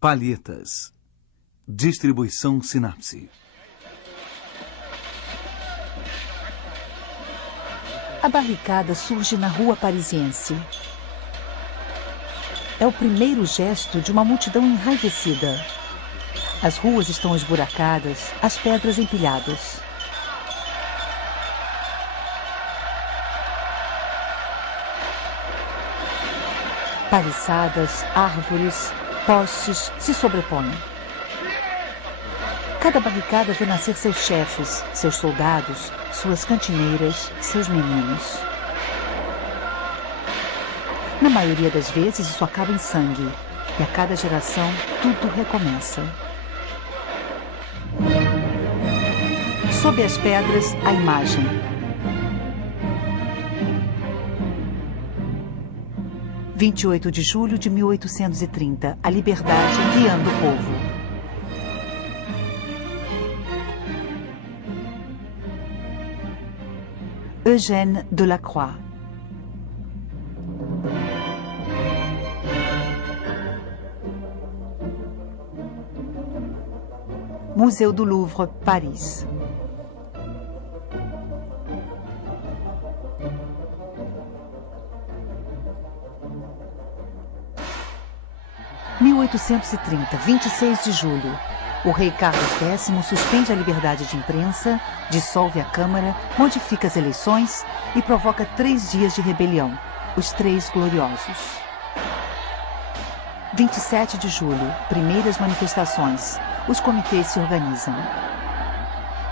Palhetas. Distribuição Sinapse. A barricada surge na rua parisiense. É o primeiro gesto de uma multidão enraivecida. As ruas estão esburacadas, as pedras empilhadas. Paliçadas, árvores, postes se sobrepõem. Cada barricada vê nascer seus chefes, seus soldados, suas cantineiras, seus meninos. Na maioria das vezes, isso acaba em sangue. E a cada geração, tudo recomeça. Sob as pedras, a imagem. – 28 de julho de 1830. A liberdade guiando o povo. Eugène Delacroix. Museu do Louvre, Paris. – 1830, 26 de julho. O rei Carlos X suspende a liberdade de imprensa, dissolve a Câmara, modifica as eleições e provoca 3 dias de rebelião, os Três Gloriosos. 27 de julho, primeiras manifestações. Os comitês se organizam.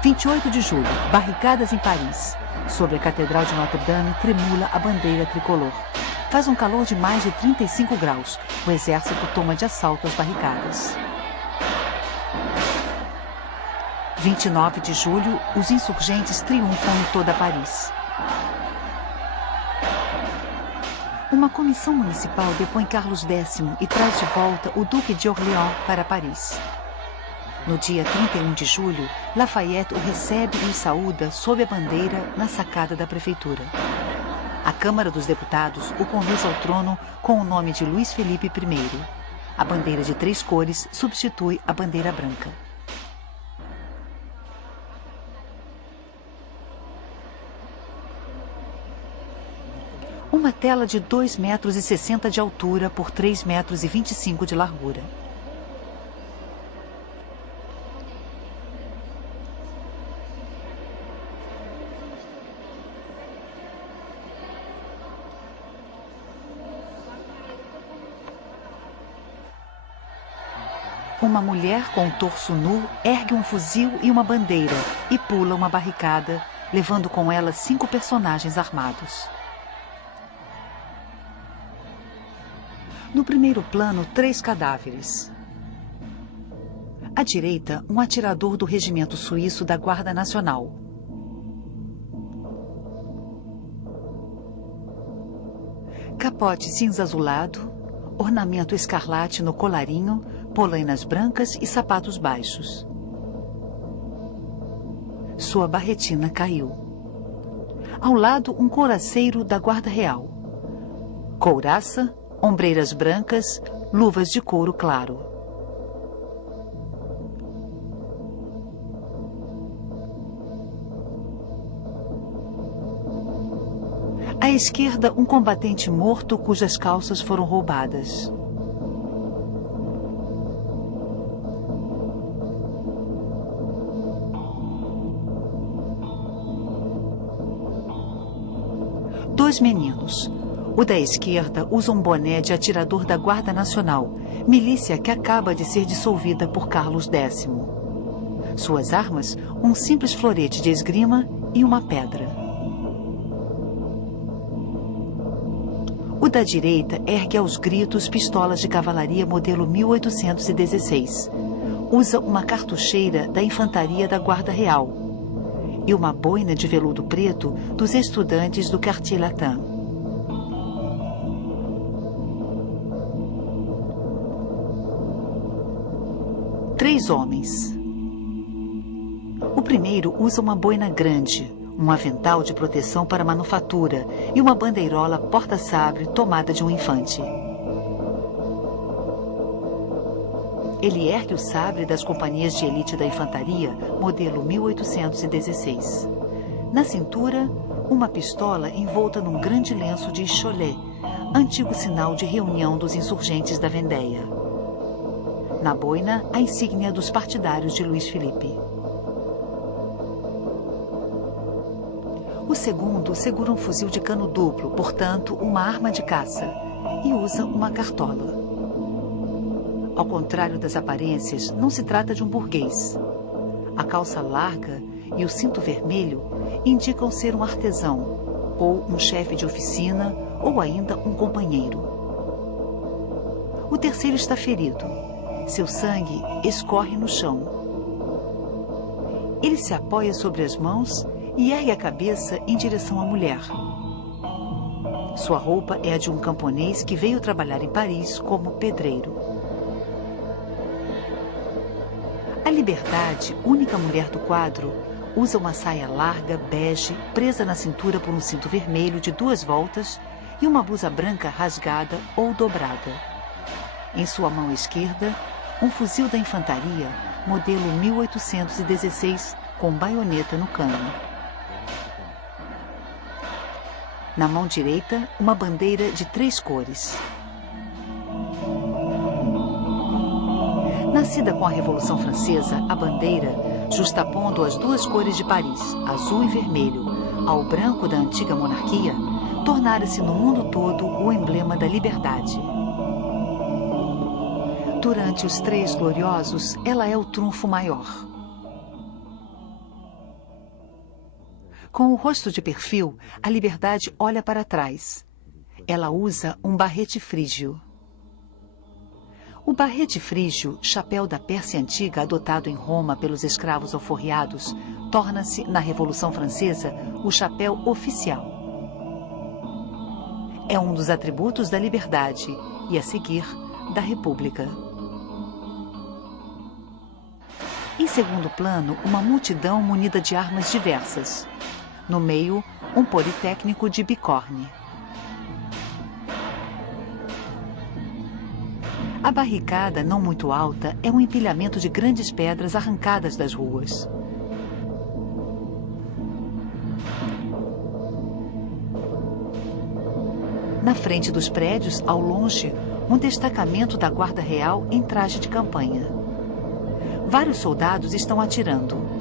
28 de julho, barricadas em Paris. Sobre a Catedral de Notre-Dame tremula a bandeira tricolor. Faz um calor de mais de 35 graus. O exército toma de assalto as barricadas. 29 de julho, os insurgentes triunfam em toda Paris. Uma comissão municipal depõe Carlos X e traz de volta o Duque de Orléans para Paris. No dia 31 de julho, Lafayette o recebe e o saúda sob a bandeira na sacada da prefeitura. A Câmara dos Deputados o conduz ao trono com o nome de Luís Felipe I. A bandeira de 3 cores substitui a bandeira branca. Uma tela de 2,60 metros de altura por 3,25 metros de largura. Uma mulher com o torso nu ergue um fuzil e uma bandeira e pula uma barricada, levando com ela 5 personagens armados. No primeiro plano, 3 cadáveres. À direita, um atirador do regimento suíço da Guarda Nacional. Capote cinza azulado, ornamento escarlate no colarinho, polainas brancas e sapatos baixos. Sua barretina caiu. Ao lado, um couraceiro da Guarda Real. Couraça, ombreiras brancas, luvas de couro claro. À esquerda, um combatente morto cujas calças foram roubadas. Dois meninos. O da esquerda usa um boné de atirador da Guarda Nacional, milícia que acaba de ser dissolvida por Carlos X. Suas armas, um simples florete de esgrima e uma pedra. O da direita ergue aos gritos pistolas de cavalaria modelo 1816. Usa uma cartucheira da infantaria da Guarda Real e uma boina de veludo preto dos estudantes do Quartier Latin. Três homens. O primeiro usa uma boina grande, um avental de proteção para manufatura e uma bandeirola porta-sabre tomada de um infante. Ele ergue o sabre das companhias de elite da infantaria, modelo 1816. Na cintura, uma pistola envolta num grande lenço de Cholet, antigo sinal de reunião dos insurgentes da Vendéia. Na boina, a insígnia dos partidários de Luís Filipe. O segundo segura um fuzil de cano duplo, portanto, uma arma de caça, e usa uma cartola. Ao contrário das aparências, não se trata de um burguês. A calça larga e o cinto vermelho indicam ser um artesão, ou um chefe de oficina, ou ainda um companheiro. O terceiro está ferido. Seu sangue escorre no chão. Ele se apoia sobre as mãos e ergue a cabeça em direção à mulher. Sua roupa é a de um camponês que veio trabalhar em Paris como pedreiro. A Liberdade, única mulher do quadro, usa uma saia larga, bege, presa na cintura por um cinto vermelho de 2 voltas e uma blusa branca rasgada ou dobrada. Em sua mão esquerda, um fuzil da infantaria, modelo 1816, com baioneta no cano. Na mão direita, uma bandeira de 3 cores. Nascida com a Revolução Francesa, a bandeira, justapondo as 2 cores de Paris, azul e vermelho, ao branco da antiga monarquia, tornara-se no mundo todo o emblema da liberdade. Durante os 3 gloriosos, ela é o trunfo maior. Com o rosto de perfil, a Liberdade olha para trás. Ela usa um barrete frígio. O barrete frígio, chapéu da Pérsia antiga adotado em Roma pelos escravos alforriados, torna-se, na Revolução Francesa, o chapéu oficial. É um dos atributos da liberdade e, a seguir, da República. Em segundo plano, uma multidão munida de armas diversas. No meio, um politécnico de bicorne. A barricada, não muito alta, é um empilhamento de grandes pedras arrancadas das ruas. Na frente dos prédios, ao longe, um destacamento da Guarda Real em traje de campanha. Vários soldados estão atirando.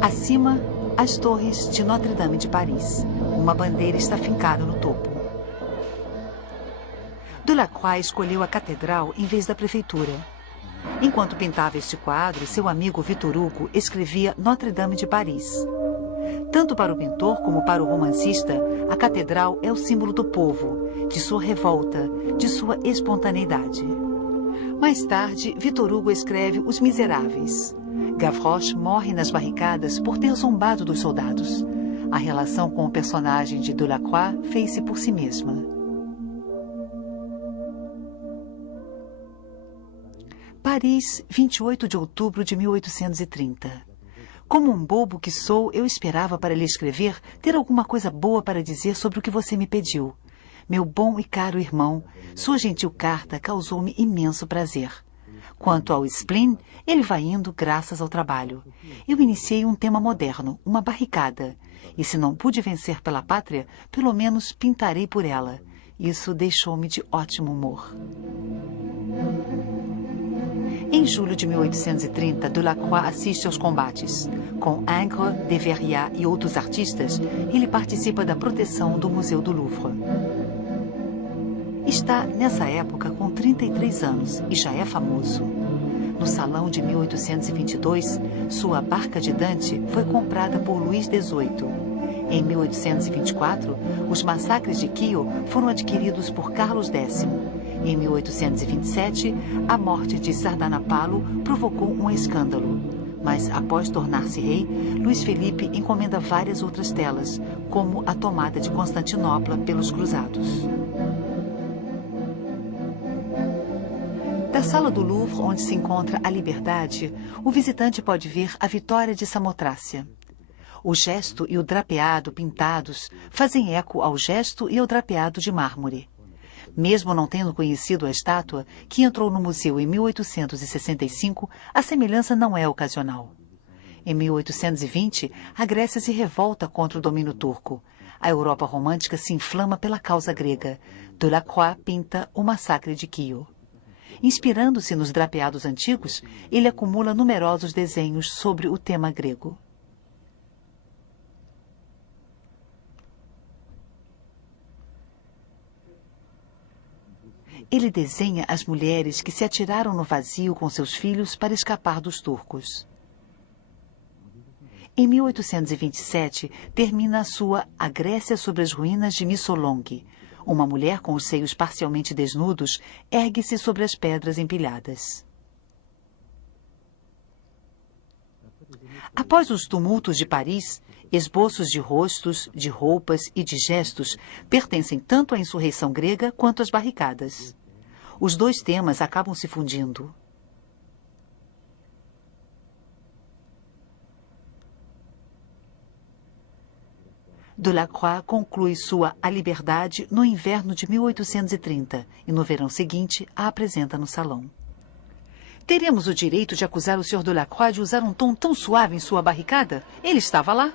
Acima, as torres de Notre-Dame de Paris. Uma bandeira está fincada no topo. Delacroix escolheu a catedral em vez da prefeitura. Enquanto pintava este quadro, seu amigo Victor Hugo escrevia Notre-Dame de Paris. Tanto para o pintor como para o romancista, a catedral é o símbolo do povo, de sua revolta, de sua espontaneidade. Mais tarde, Victor Hugo escreve Os Miseráveis. Gavroche morre nas barricadas por ter zombado dos soldados. A relação com o personagem de Delacroix fez-se por si mesma. Paris, 28 de outubro de 1830. Como um bobo que sou, eu esperava para lhe escrever ter alguma coisa boa para dizer sobre o que você me pediu. Meu bom e caro irmão, sua gentil carta causou-me imenso prazer. Quanto ao spleen, ele vai indo graças ao trabalho. Eu iniciei um tema moderno, uma barricada. E se não pude vencer pela pátria, pelo menos pintarei por ela. Isso deixou-me de ótimo humor. Em julho de 1830, Delacroix assiste aos combates. Com Ingres, Deverriat e outros artistas, ele participa da proteção do Museu do Louvre. Está, nessa época, com 33 anos e já é famoso. No Salão de 1822, sua Barca de Dante foi comprada por Luís XVIII. Em 1824, os massacres de Kiel foram adquiridos por Carlos X. Em 1827, a morte de Sardanapalo provocou um escândalo. Mas, após tornar-se rei, Luís Felipe encomenda várias outras telas, como a tomada de Constantinopla pelos cruzados. Da sala do Louvre, onde se encontra a Liberdade, o visitante pode ver a vitória de Samotrácia. O gesto e o drapeado pintados fazem eco ao gesto e ao drapeado de mármore. Mesmo não tendo conhecido a estátua, que entrou no museu em 1865, a semelhança não é ocasional. Em 1820, a Grécia se revolta contra o domínio turco. A Europa romântica se inflama pela causa grega. Delacroix pinta o massacre de Quio. Inspirando-se nos drapeados antigos, ele acumula numerosos desenhos sobre o tema grego. Ele desenha as mulheres que se atiraram no vazio com seus filhos para escapar dos turcos. Em 1827, termina a sua A Grécia sobre as ruínas de Missolonghi. Uma mulher com os seios parcialmente desnudos ergue-se sobre as pedras empilhadas. Após os tumultos de Paris, esboços de rostos, de roupas e de gestos pertencem tanto à insurreição grega quanto às barricadas. Os dois temas acabam se fundindo. Delacroix conclui sua A Liberdade no inverno de 1830 e no verão seguinte a apresenta no salão. Teremos o direito de acusar o Sr. Delacroix de usar um tom tão suave em sua barricada? Ele estava lá.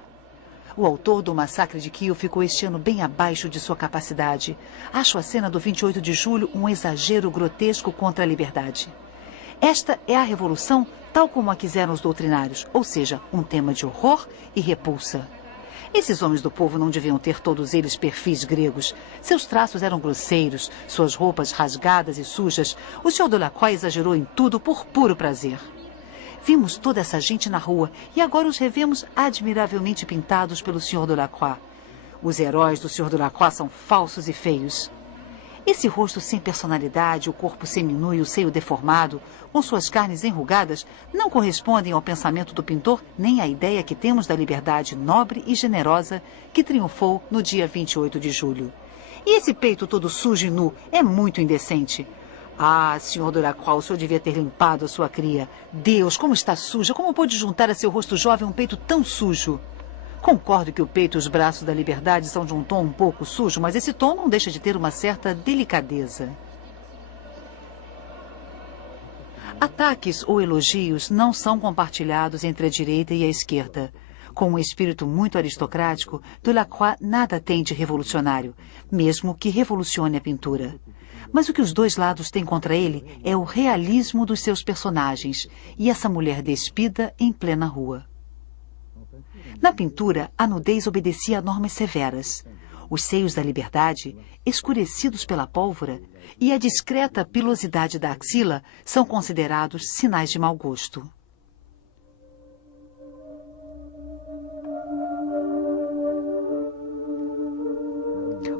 O autor do massacre de Quio ficou este ano bem abaixo de sua capacidade. Acho a cena do 28 de julho um exagero grotesco contra a liberdade. Esta é a revolução tal como a quiseram os doutrinários, ou seja, um tema de horror e repulsa. Esses homens do povo não deviam ter todos eles perfis gregos. Seus traços eram grosseiros, suas roupas rasgadas e sujas. O Sr. Delacroix exagerou em tudo por puro prazer. Vimos toda essa gente na rua e agora os revemos admiravelmente pintados pelo Sr. Delacroix. Os heróis do Sr. Delacroix são falsos e feios. Esse rosto sem personalidade, o corpo seminu e o seio deformado, com suas carnes enrugadas, não correspondem ao pensamento do pintor nem à ideia que temos da liberdade nobre e generosa que triunfou no dia 28 de julho. E esse peito todo sujo e nu é muito indecente. Ah, Sr. Delacroix, o senhor devia ter limpado a sua cria. Deus, como está suja! Como pôde juntar a seu rosto jovem um peito tão sujo? Concordo que o peito e os braços da liberdade são de um tom um pouco sujo, mas esse tom não deixa de ter uma certa delicadeza. Ataques ou elogios não são compartilhados entre a direita e a esquerda. Com um espírito muito aristocrático, Delacroix nada tem de revolucionário, mesmo que revolucione a pintura. Mas o que os dois lados têm contra ele é o realismo dos seus personagens e essa mulher despida em plena rua. Na pintura, a nudez obedecia a normas severas. Os seios da liberdade, escurecidos pela pólvora, e a discreta pilosidade da axila são considerados sinais de mau gosto.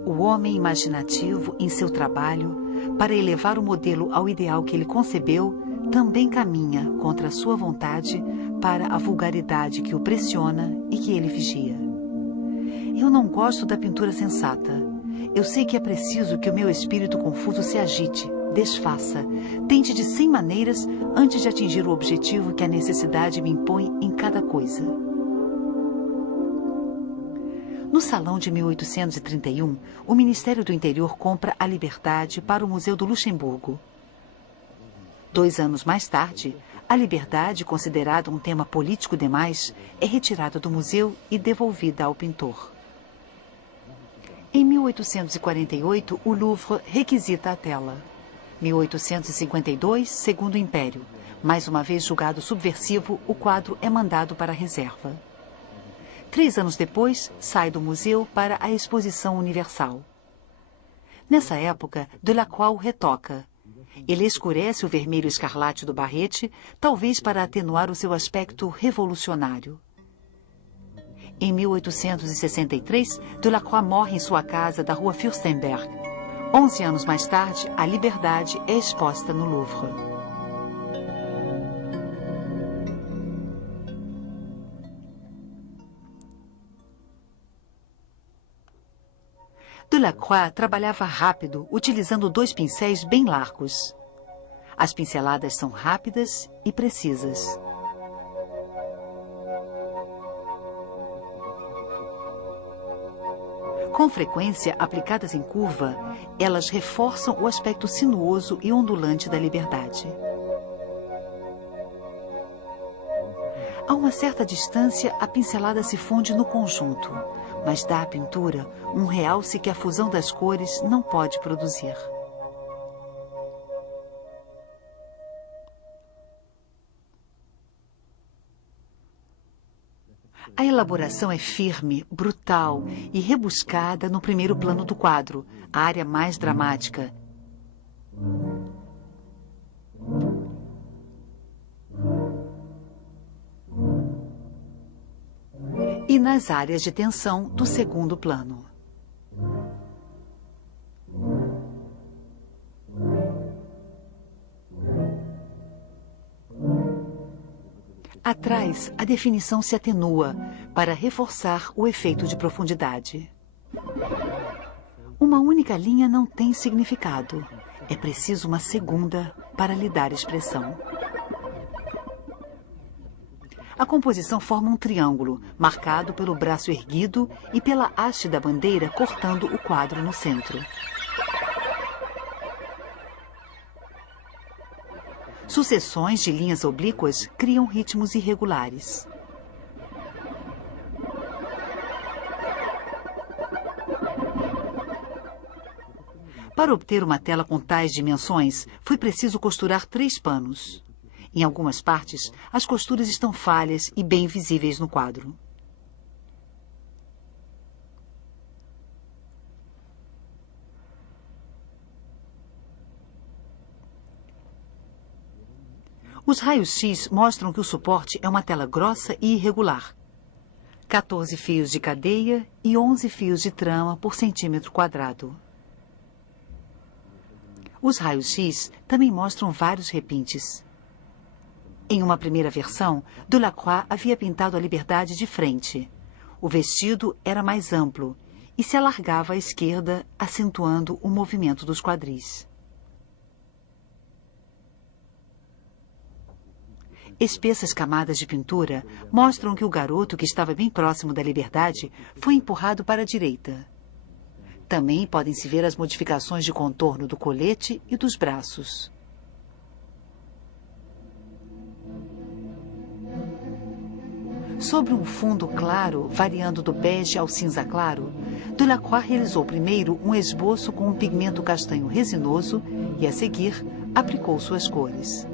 O homem imaginativo, em seu trabalho, para elevar o modelo ao ideal que ele concebeu, também caminha contra a sua vontade para a vulgaridade que o pressiona e que ele vigia. Eu não gosto da pintura sensata. Eu sei que é preciso que o meu espírito confuso se agite, desfaça, tente de 100 maneiras antes de atingir o objetivo que a necessidade me impõe em cada coisa. No salão de 1831, o Ministério do Interior compra a liberdade para o Museu do Luxemburgo. 2 anos mais tarde, a liberdade, considerada um tema político demais, é retirada do museu e devolvida ao pintor. Em 1848, o Louvre requisita a tela. 1852, Segundo Império. Mais uma vez julgado subversivo, o quadro é mandado para a reserva. 3 anos depois, sai do museu para a Exposição Universal. Nessa época, Delacroix o retoca. Ele escurece o vermelho escarlate do barrete, talvez para atenuar o seu aspecto revolucionário. Em 1863, Delacroix morre em sua casa da rua Fürstenberg. 11 anos mais tarde, a liberdade é exposta no Louvre. Delacroix trabalhava rápido, utilizando 2 pincéis bem largos. As pinceladas são rápidas e precisas. Com frequência aplicadas em curva, elas reforçam o aspecto sinuoso e ondulante da liberdade. A uma certa distância, a pincelada se funde no conjunto, mas dá à pintura um realce que a fusão das cores não pode produzir. A elaboração é firme, brutal e rebuscada no primeiro plano do quadro, a área mais dramática. E nas áreas de tensão do segundo plano. Atrás, a definição se atenua para reforçar o efeito de profundidade. Uma única linha não tem significado. É preciso uma segunda para lhe dar expressão. A composição forma um triângulo, marcado pelo braço erguido e pela haste da bandeira cortando o quadro no centro. Sucessões de linhas oblíquas criam ritmos irregulares. Para obter uma tela com tais dimensões, foi preciso costurar 3 panos. Em algumas partes, as costuras estão falhas e bem visíveis no quadro. Os raios-x mostram que o suporte é uma tela grossa e irregular. 14 fios de cadeia e 11 fios de trama por centímetro quadrado. Os raios-x também mostram vários repintes. Em uma primeira versão, Delacroix havia pintado a liberdade de frente. O vestido era mais amplo e se alargava à esquerda, acentuando o movimento dos quadris. Espessas camadas de pintura mostram que o garoto, que estava bem próximo da liberdade, foi empurrado para a direita. Também podem-se ver as modificações de contorno do colete e dos braços. Sobre um fundo claro, variando do bege ao cinza claro, Delacroix realizou primeiro um esboço com um pigmento castanho resinoso e, a seguir, aplicou suas cores.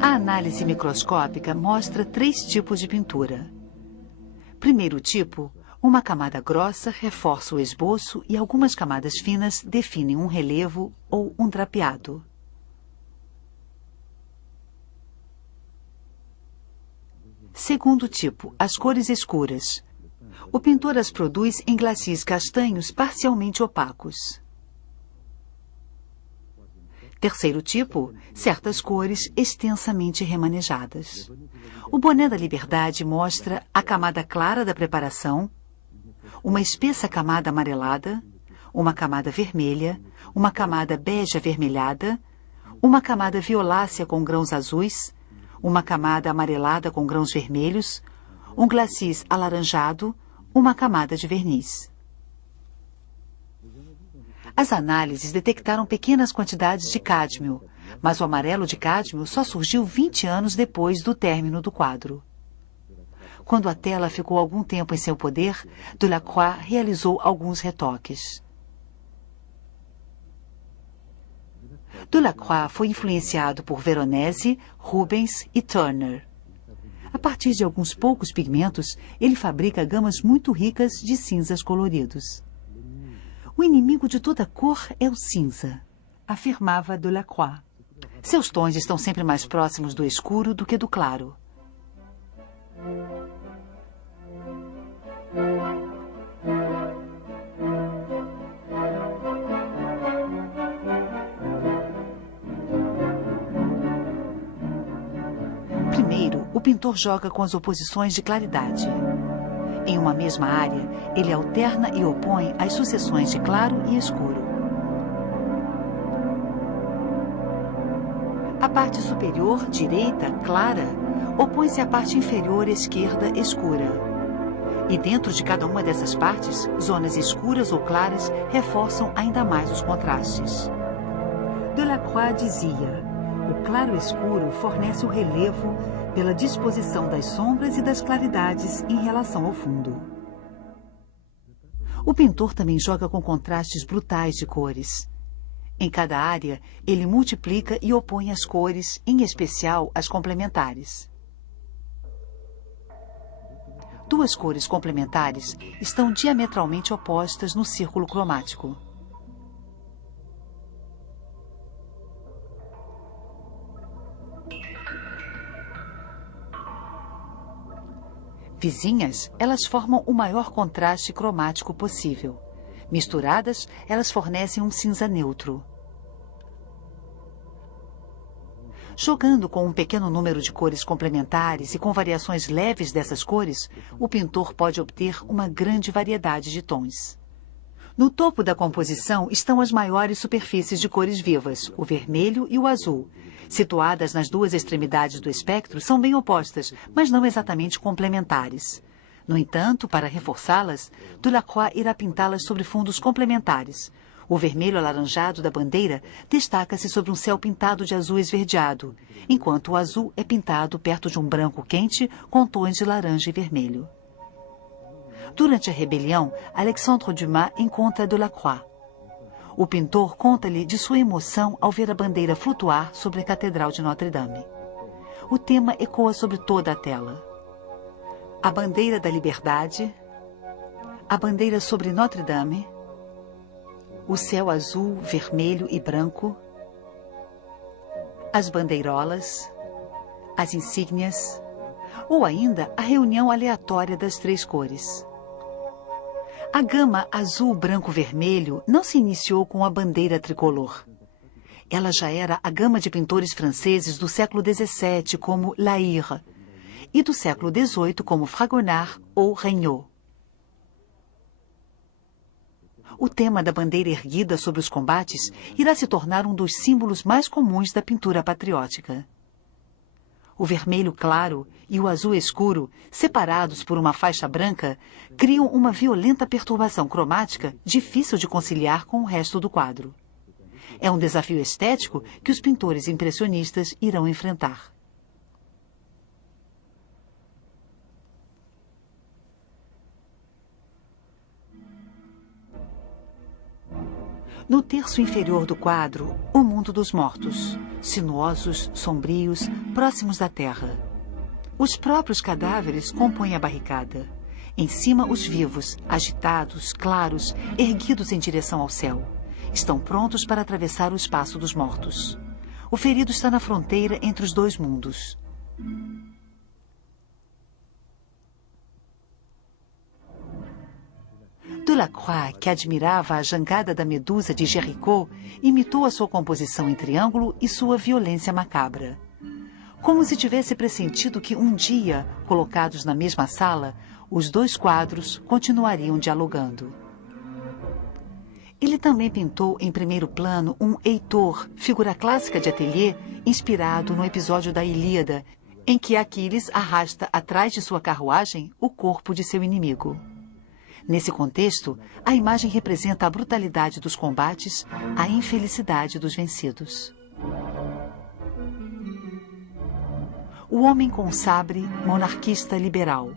A análise microscópica mostra 3 tipos de pintura. Primeiro tipo, uma camada grossa reforça o esboço e algumas camadas finas definem um relevo ou um drapeado. Segundo tipo, as cores escuras. O pintor as produz em glacis castanhos parcialmente opacos. Terceiro tipo, certas cores extensamente remanejadas. O boné da liberdade mostra a camada clara da preparação, uma espessa camada amarelada, uma camada vermelha, uma camada bege avermelhada, uma camada violácea com grãos azuis, uma camada amarelada com grãos vermelhos, um glacis alaranjado, uma camada de verniz. As análises detectaram pequenas quantidades de cádmio, mas o amarelo de cádmio só surgiu 20 anos depois do término do quadro. Quando a tela ficou algum tempo em seu poder, Delacroix realizou alguns retoques. Delacroix foi influenciado por Veronese, Rubens e Turner. A partir de alguns poucos pigmentos, ele fabrica gamas muito ricas de cinzas coloridos. O inimigo de toda cor é o cinza, afirmava Delacroix. Seus tons estão sempre mais próximos do escuro do que do claro. Primeiro, o pintor joga com as oposições de claridade. Em uma mesma área, ele alterna e opõe as sucessões de claro e escuro. A parte superior, direita, clara, opõe-se à parte inferior, esquerda, escura. E dentro de cada uma dessas partes, zonas escuras ou claras reforçam ainda mais os contrastes. Delacroix dizia: o claro escuro fornece o relevo pela disposição das sombras e das claridades em relação ao fundo. O pintor também joga com contrastes brutais de cores. Em cada área, ele multiplica e opõe as cores, em especial as complementares. Duas cores complementares estão diametralmente opostas no círculo cromático. Vizinhas, elas formam o maior contraste cromático possível. Misturadas, elas fornecem um cinza neutro. Jogando com um pequeno número de cores complementares e com variações leves dessas cores, o pintor pode obter uma grande variedade de tons. No topo da composição estão as maiores superfícies de cores vivas, o vermelho e o azul. Situadas nas duas extremidades do espectro, são bem opostas, mas não exatamente complementares. No entanto, para reforçá-las, Delacroix irá pintá-las sobre fundos complementares. O vermelho alaranjado da bandeira destaca-se sobre um céu pintado de azul esverdeado, enquanto o azul é pintado perto de um branco quente com tons de laranja e vermelho. Durante a rebelião, Alexandre Dumas encontra Delacroix. O pintor conta-lhe de sua emoção ao ver a bandeira flutuar sobre a Catedral de Notre-Dame. O tema ecoa sobre toda a tela. A bandeira da liberdade, a bandeira sobre Notre-Dame, o céu azul, vermelho e branco, as bandeirolas, as insígnias, ou ainda a reunião aleatória das três cores. A gama azul, branco, vermelho não se iniciou com a bandeira tricolor. Ela já era a gama de pintores franceses do século XVII, como La Hire, e do século XVIII, como Fragonard ou Regnault. O tema da bandeira erguida sobre os combates irá se tornar um dos símbolos mais comuns da pintura patriótica. O vermelho claro e o azul escuro, separados por uma faixa branca, criam uma violenta perturbação cromática difícil de conciliar com o resto do quadro. É um desafio estético que os pintores impressionistas irão enfrentar. No terço inferior do quadro, o mundo dos mortos, sinuosos, sombrios, próximos da terra. Os próprios cadáveres compõem a barricada. Em cima, os vivos, agitados, claros, erguidos em direção ao céu. Estão prontos para atravessar o espaço dos mortos. O ferido está na fronteira entre os dois mundos. Delacroix, que admirava a jangada da Medusa de Géricault, imitou a sua composição em triângulo e sua violência macabra. Como se tivesse pressentido que um dia, colocados na mesma sala, os dois quadros continuariam dialogando. Ele também pintou em primeiro plano um Heitor, figura clássica de ateliê, inspirado no episódio da Ilíada, em que Aquiles arrasta atrás de sua carruagem o corpo de seu inimigo. Nesse contexto, a imagem representa a brutalidade dos combates, a infelicidade dos vencidos. O homem com sabre, monarquista liberal.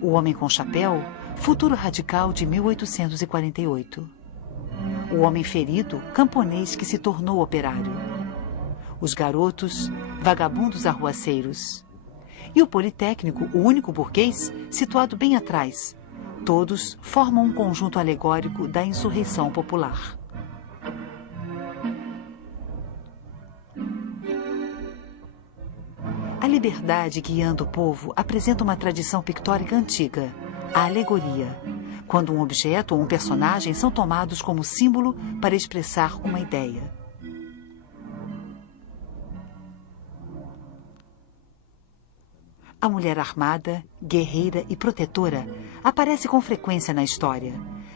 O homem com chapéu, futuro radical de 1848. O homem ferido, camponês que se tornou operário. Os garotos, vagabundos arruaceiros. E o Politécnico, o único burguês, situado bem atrás. Todos formam um conjunto alegórico da insurreição popular. A liberdade guiando o povo apresenta uma tradição pictórica antiga, a alegoria, quando um objeto ou um personagem são tomados como símbolo para expressar uma ideia. A mulher armada, guerreira e protetora aparece com frequência na história.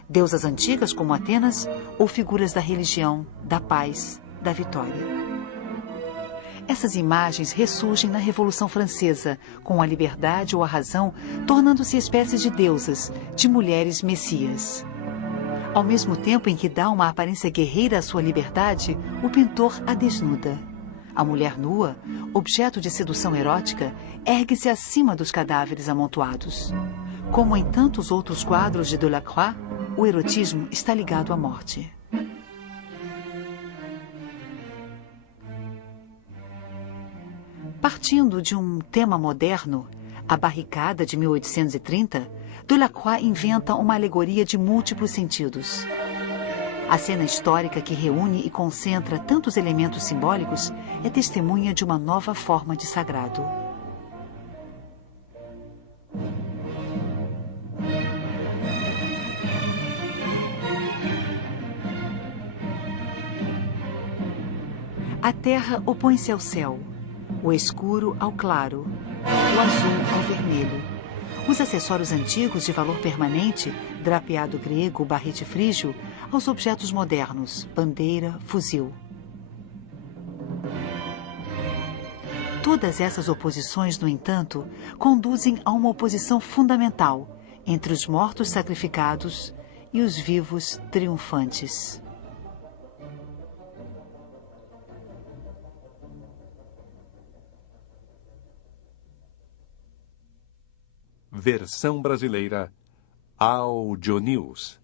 Deusas antigas como Atenas ou figuras da religião, da paz, da vitória. Essas imagens ressurgem na Revolução Francesa, com a liberdade ou a razão tornando-se espécies de deusas, de mulheres messias. Ao mesmo tempo em que dá uma aparência guerreira à sua liberdade, o pintor a desnuda. A mulher nua, objeto de sedução erótica, ergue-se acima dos cadáveres amontoados. Como em tantos outros quadros de Delacroix, o erotismo está ligado à morte. Partindo de um tema moderno, a barricada de 1830, Delacroix inventa uma alegoria de múltiplos sentidos. A cena histórica que reúne e concentra tantos elementos simbólicos é testemunha de uma nova forma de sagrado. A terra opõe-se ao céu, o escuro ao claro, o azul ao vermelho. Os acessórios antigos de valor permanente, drapeado grego, barrete frígio, aos objetos modernos, bandeira, fuzil. Todas essas oposições, no entanto, conduzem a uma oposição fundamental entre os mortos sacrificados e os vivos triunfantes. Versão brasileira Audio News.